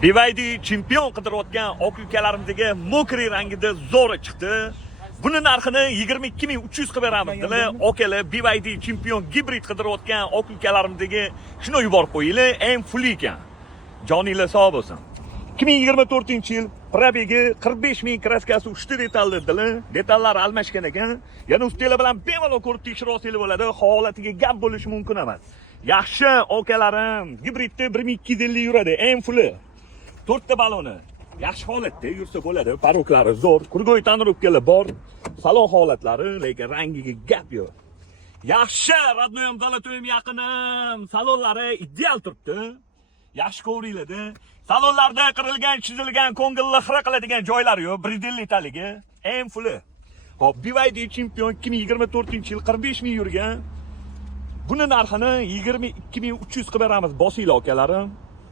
BYD chempion qidirayotgan oq ukalarimizga mokriy rangida zo'ri chiqdi. Buni narxini 22.300 qilib beramiz. Dilar, okalar BYD chempion gibrid qidirayotgan oq ukalarimizga shuni yuborib qo'yinglar, eng full ekan. Joninglar sog' bo'lsin. 2024-yil probegi 45.000 kraskasi 3 detalli dilar. Detallar almashgan ekan. Yana ustilar bilan bemalol ko'rib tekshirib olsangiz bo'ladi. Holatiga gap bo'lishi mumkin emas. Yaxshi okalarim, gibridda 1250 yuradi, eng fulli. 4 ta baloni. Yaxshi holatda yursa bo'ladi. Paroklari zo'r, kurgoy tonirovkalar bor. Salon holatlari, lekin rangiga gap yo'q. Yaxshi, radnoyam Zolotoyim yaqinim. Salonlari ideal turibdi. Yaxshi ko'ringlar-da. Salonlarda qirilgan, chizilgan, ko'ngilni xira qiladigan joylari yo'q. 1 litrligi, eng fulli. Hop, BYD Champion 2024-yil 45.000 yurgan. Buni narxini 22.300 qilib beramiz, bosinglar okalarim.